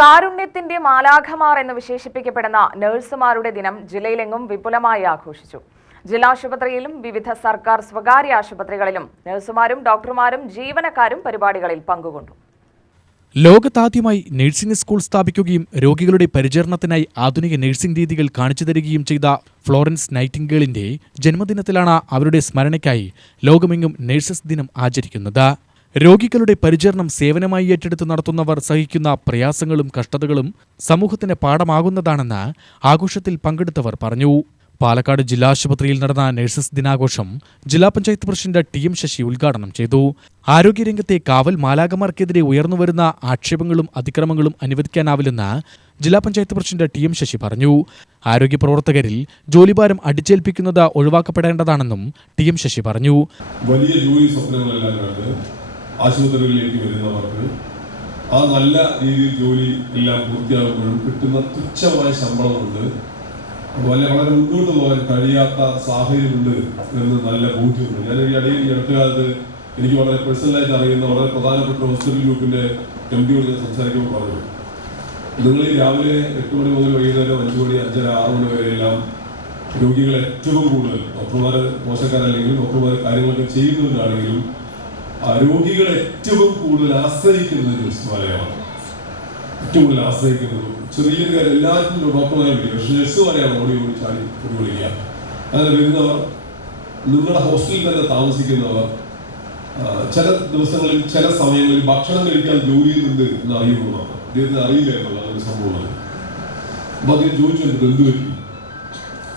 കാരുണ്യത്തിന്റെ മാലാഖമാർ എന്ന് വിശേഷിപ്പിക്കപ്പെടുന്ന നഴ്സുമാരുടെ ദിനം ജില്ലയിലെങ്ങും വിപുലമായി ആഘോഷിച്ചു. ജില്ലാശുപത്രിയിലും വിവിധ സർക്കാർ സ്വകാര്യ ആശുപത്രികളിലും നഴ്സുമാരും ഡോക്ടർമാരും ജീവനക്കാരും പരിപാടികളിൽ പങ്കുകൊണ്ടു. ലോകത്താദ്യമായി നഴ്സിംഗ് സ്കൂൾ സ്ഥാപിക്കുകയും രോഗികളുടെ പരിചരണത്തിനായി ആധുനിക നഴ്സിംഗ് രീതികൾ കാണിച്ചു തരികയും ചെയ്ത ഫ്ലോറൻസ് നൈറ്റിംഗേളിന്റെ ജന്മദിനത്തിലാണ് അവരുടെ സ്മരണയ്ക്കായി ലോകമെങ്ങും നഴ്സസ് ദിനം ആചരിക്കുന്നത്. രോഗികളുടെ പരിചരണം സേവനമായി ഏറ്റെടുത്ത് നടത്തുന്നവർ സഹിക്കുന്ന പ്രയാസങ്ങളും കഷ്ടതകളും സമൂഹത്തിന് പാഠമാകുന്നതാണെന്ന് ആഘോഷത്തിൽ പങ്കെടുത്തവർ പറഞ്ഞു. പാലക്കാട് ജില്ലാ ആശുപത്രിയിൽ നടന്ന നഴ്സസ് ദിനാഘോഷം ജില്ലാ പഞ്ചായത്ത് പ്രസിഡന്റ് ടി.എം. ശശി ഉദ്ഘാടനം ചെയ്തു. ആരോഗ്യരംഗത്തെ കാവൽ മാലാഖമാർക്കെതിരെ ഉയർന്നുവരുന്ന ആക്ഷേപങ്ങളും അതിക്രമങ്ങളും അനുവദിക്കാനാവില്ലെന്ന് ജില്ലാ പഞ്ചായത്ത് പ്രസിഡന്റ് ടി.എം. ശശി പറഞ്ഞു. ആരോഗ്യ പ്രവർത്തകരിൽ ജോലിഭാരം അടിച്ചേൽപ്പിക്കുന്നത് ഒഴിവാക്കപ്പെടേണ്ടതാണെന്നും ടി.എം. ശശി പറഞ്ഞു. വലിയ ജോലി സ്വപ്നങ്ങളെല്ലാം കണ്ട് ആശുപത്രികളിലേക്ക് വരുന്നവർക്ക് ആ നല്ല രീതിയിൽ ജോലി എല്ലാം പൂർത്തിയാകുമ്പോഴും കിട്ടുന്ന തുച്ഛമായ ശമ്പളം കൊണ്ട് വളരെ മുന്നോട്ട് പോകാൻ കഴിയാത്ത സാഹചര്യമുണ്ട് എന്ന് നല്ല ബോധ്യമുണ്ട്. ഞാൻ ഈ അടുത്ത കാലത്ത് എനിക്ക് വളരെ പേഴ്സണലായിട്ട് അറിയുന്ന വളരെ പ്രധാനപ്പെട്ട ഹോസ്പിറ്റൽ ഗ്രൂപ്പിന്റെ MD-യോട് ഞാൻ സംസാരിക്കുമ്പോൾ പറഞ്ഞു, നിങ്ങൾ ഈ രാവിലെ 8 മണി മുതൽ വൈകുന്നേരം 5 മണി 5:30 6 മണി വരെയെല്ലാം രോഗികളെ ഏറ്റവും കൂടുതൽ ഡോക്ടർമാർ മോശക്കാരല്ലെങ്കിലും ഡോക്ടർമാർ കാര്യങ്ങളൊക്കെ ചെയ്യുന്നവരാണെങ്കിലും രോഗികളെ ഏറ്റവും കൂടുതൽ ആശ്രയിക്കുന്നത് നഴ്സുമാരെയാണ്. ഏറ്റവും കൂടുതൽ ആശ്രയിക്കുന്നത് ചെറിയൊരു കാര്യം എല്ലാവർക്കും ഡോക്ടർമാരെ വിളിക്കുക, പക്ഷെ നഴ്സുമാരെയാണ് ഓടി ചാടി വിളിക്കുക. അങ്ങനെ വരുന്നവർ, നിങ്ങളുടെ ഹോസ്റ്റലിൽ തന്നെ താമസിക്കുന്നവർ ചില ദിവസങ്ങളിൽ ചില സമയങ്ങളിൽ ഭക്ഷണം കഴിക്കാൻ ജോലി ചെയ്യുന്നുണ്ട് എന്ന് അറിയുന്നതാണ്. അദ്ദേഹത്തിന് അറിയില്ല എന്നുള്ള ഒരു സംഭവമാണ്. അപ്പൊ അദ്ദേഹം ചോദിച്ചിട്ടുണ്ട്, എന്ത് പറ്റി,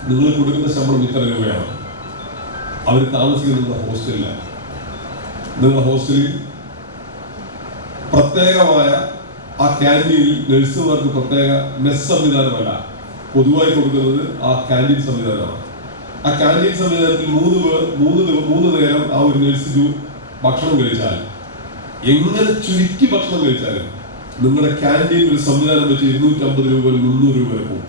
നിങ്ങൾ കൊടുക്കുന്ന ശമ്പളം ഇത്ര രൂപയാണ്, അവർ താമസിക്കുന്നത് ഹോസ്റ്റലിലാണ്. നിങ്ങളുടെ ഹോസ്റ്റലിൽ പ്രത്യേകമായ ആ ക്യാൻറ്റീനിൽ നഴ്സുമാർക്ക് പ്രത്യേക മെസ് സംവിധാനമല്ല, പൊതുവായി കൊടുക്കുന്നത് ആ ക്യാൻറ്റീൻ സംവിധാനമാണ്. ആ ക്യാൻറ്റീൻ സംവിധാനത്തിൽ മൂന്ന് നേരം ആ ഒരു നഴ്സ് ഭക്ഷണം കഴിച്ചാൽ, എങ്ങനെ ചുരുക്കി ഭക്ഷണം കഴിച്ചാലും നിങ്ങളുടെ ക്യാൻറ്റീൻ ഒരു സംവിധാനം വെച്ച് 250 രൂപ 300 രൂപ വരെ പോകും.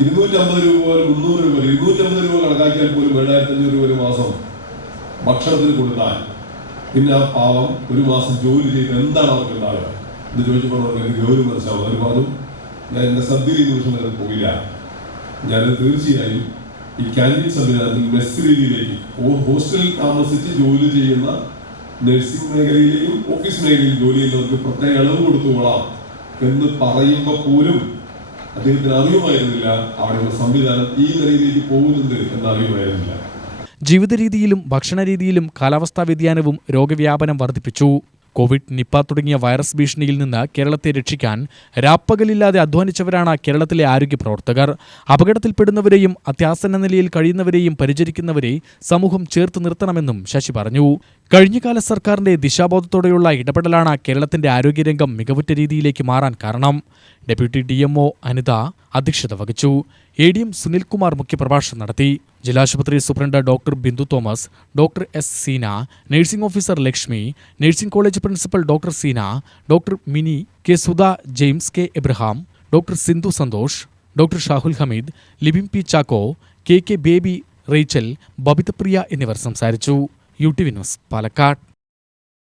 250 രൂപ 300 രൂപ 250 രൂപ കണക്കാക്കിയാൽ പോലും 7500 രൂപ ഒരു മാസം ഭക്ഷണത്തിന് കൊടുത്താൽ പിന്നെ ആ പാവം ഒരു മാസം ജോലി ചെയ്ത് എന്താണ് അവർക്ക് ഉണ്ടാവുക എന്ന് ചോദിച്ചപ്പോൾ എനിക്ക് ഗൗരവം മനസ്സിലാവും. അവർ പറഞ്ഞു, ഞാൻ എൻ്റെ സദ്യയിൽ നിമിഷം വരെ പോയില്ല, ഞാനത് തീർച്ചയായും ഈ ക്യാൻറ്റീൻ സംവിധാനത്തിൽ മെസ് രീതിയിലേക്ക് ഹോസ്റ്റലിൽ താമസിച്ച് ജോലി ചെയ്യുന്ന നഴ്സിംഗ് മേഖലയിലെയും ഓഫീസ് മേഖലയിലും ജോലി ചെയ്യുന്നവർക്ക് പ്രത്യേക ഇളവ് കൊടുത്തുകൊള്ളാം എന്ന് പറയുമ്പോൾ പോലും അദ്ദേഹത്തിന് അറിയുമായിരുന്നില്ല അവിടെയുള്ള സംവിധാനം ഈ നിലയിലേക്ക് പോകുന്നുണ്ട് എന്ന് അറിയുമായിരുന്നില്ല. ജീവിത രീതിയിലും ഭക്ഷണരീതിയിലും കാലാവസ്ഥാ വ്യതിയാനവും രോഗവ്യാപനം വർദ്ധിപ്പിച്ചു. കോവിഡ്, നിപ്പ തുടങ്ങിയ വൈറസ് ഭീഷണിയിൽ നിന്ന് കേരളത്തെ രക്ഷിക്കാൻ രാപ്പകലില്ലാതെ അധ്വാനിച്ചവരാണ് കേരളത്തിലെ ആരോഗ്യ പ്രവർത്തകർ. അപകടത്തിൽപ്പെടുന്നവരെയും അത്യാസന്ന നിലയിൽ കഴിയുന്നവരെയും പരിചരിക്കുന്നവരെ സമൂഹം ചേർത്ത് നിർത്തണമെന്നും ശശി പറഞ്ഞു. കഴിഞ്ഞകാല സർക്കാരിന്റെ ദിശാബോധത്തോടെയുള്ള ഇടപെടലാണ് കേരളത്തിന്റെ ആരോഗ്യരംഗം മികവുറ്റ രീതിയിലേക്ക് മാറാൻ കാരണം. ഡെപ്യൂട്ടി DMO അനിത അധ്യക്ഷത വഹിച്ചു. ADM സുനിൽകുമാർ മുഖ്യപ്രഭാഷണം നടത്തി. ജില്ലാശുപത്രി superintendent doctor Bindu Thomas, doctor S. Seena, nursing officer Lakshmi, nursing college principal doctor Seena, doctor Mini, K. Sudha, James K. Abraham, doctor Sindhu Santhosh, doctor Shahul Hameed, Libin P. Chacko, K. Baby, Rachel, Babithapriya എന്നിവർ സംസാരിച്ചു. UTV news, Palakkad.